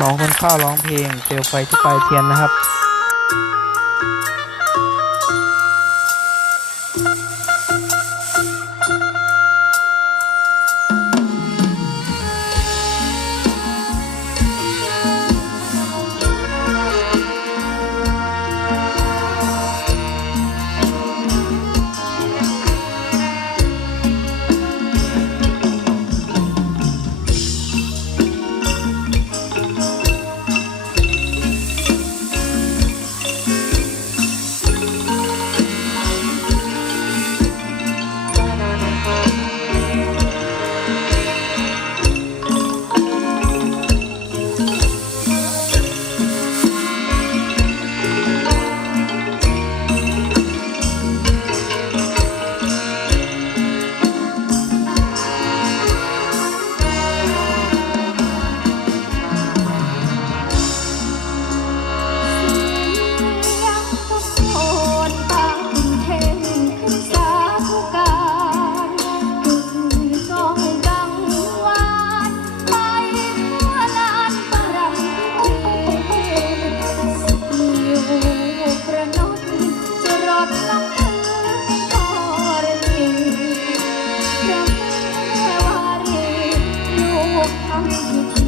สองคนข้าวร้องเพลงเปลวไฟที่ปลายเทียนนะครับ I'll you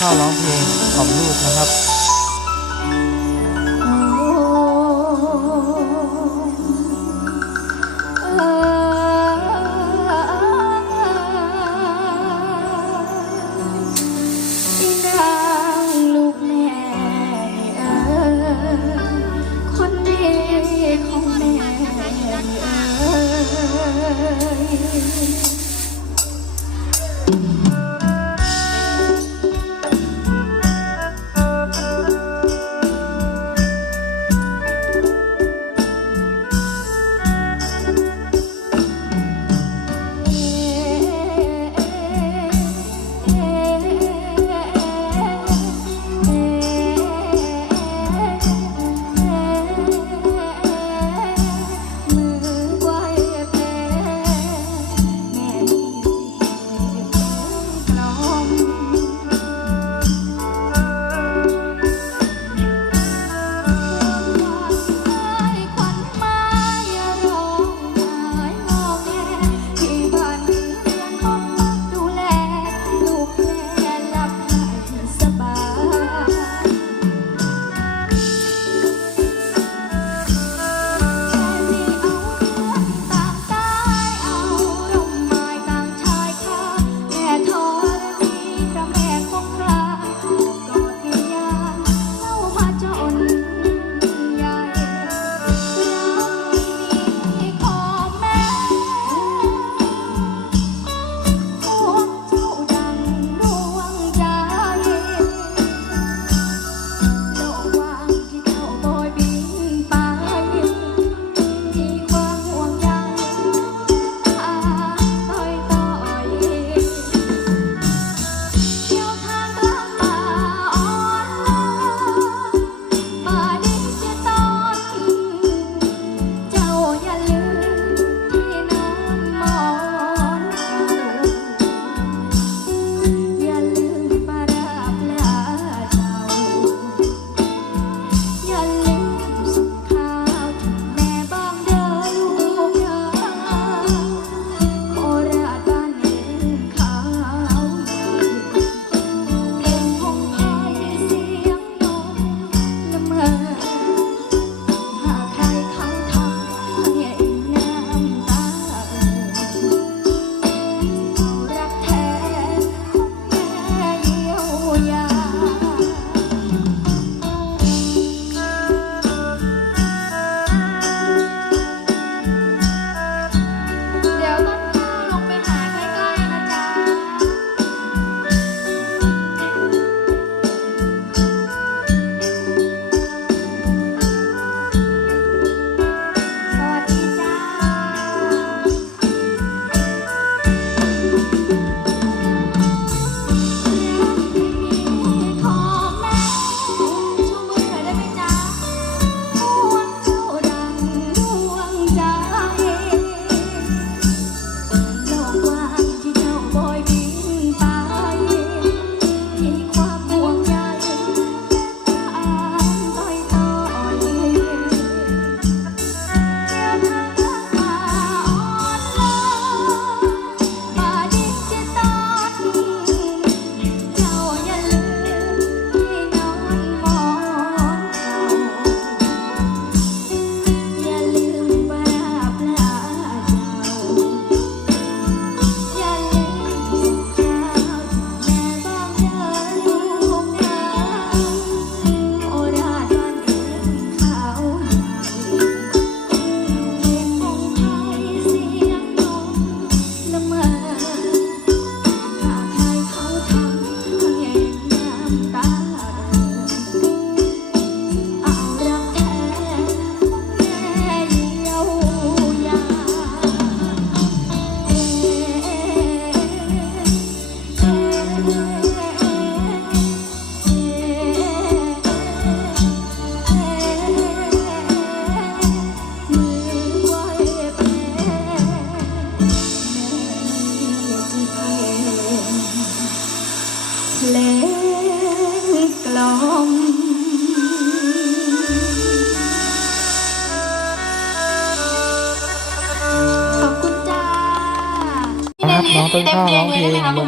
ข้าร้องเพลงของลูกนะครับ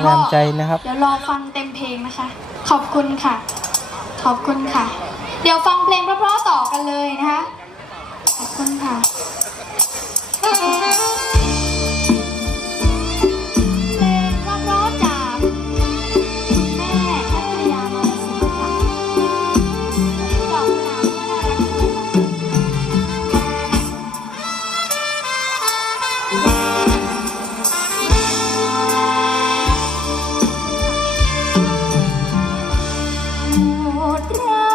งลงแรมใจนะครับ เดี๋ยวรอฟังเต็มเพลงนะคะ ขอบคุณค่ะ ขอบคุณค่ะ เดี๋ยวฟังเพลงเพราะๆต่อกันเลยนะคะ ขอบคุณค่ะ ดร้า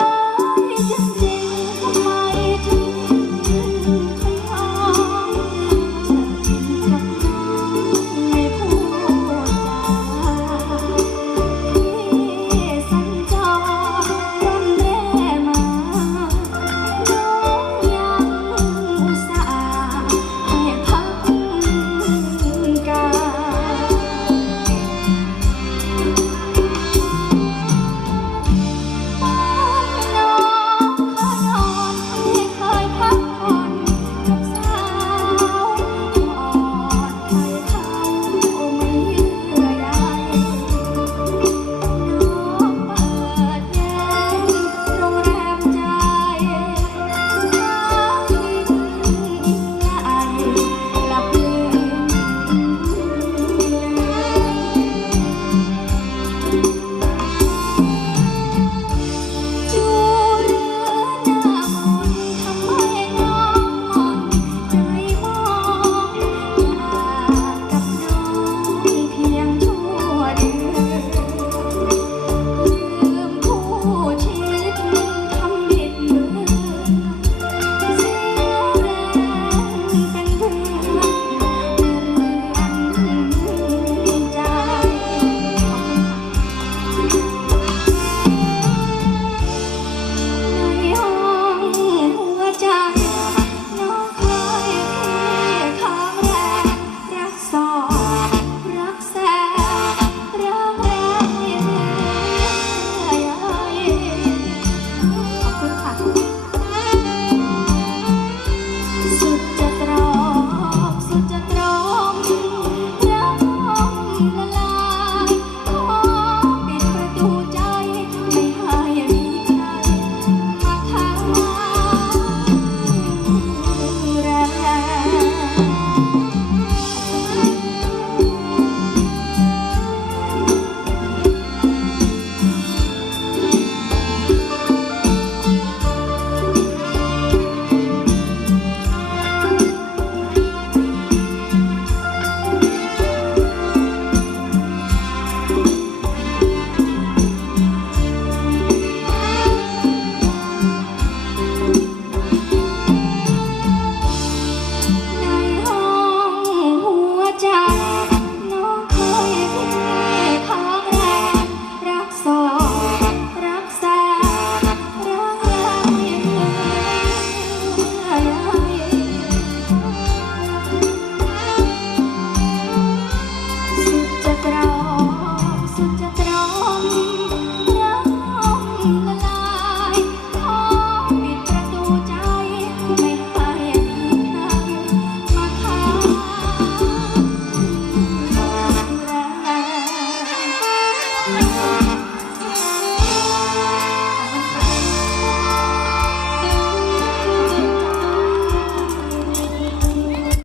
ย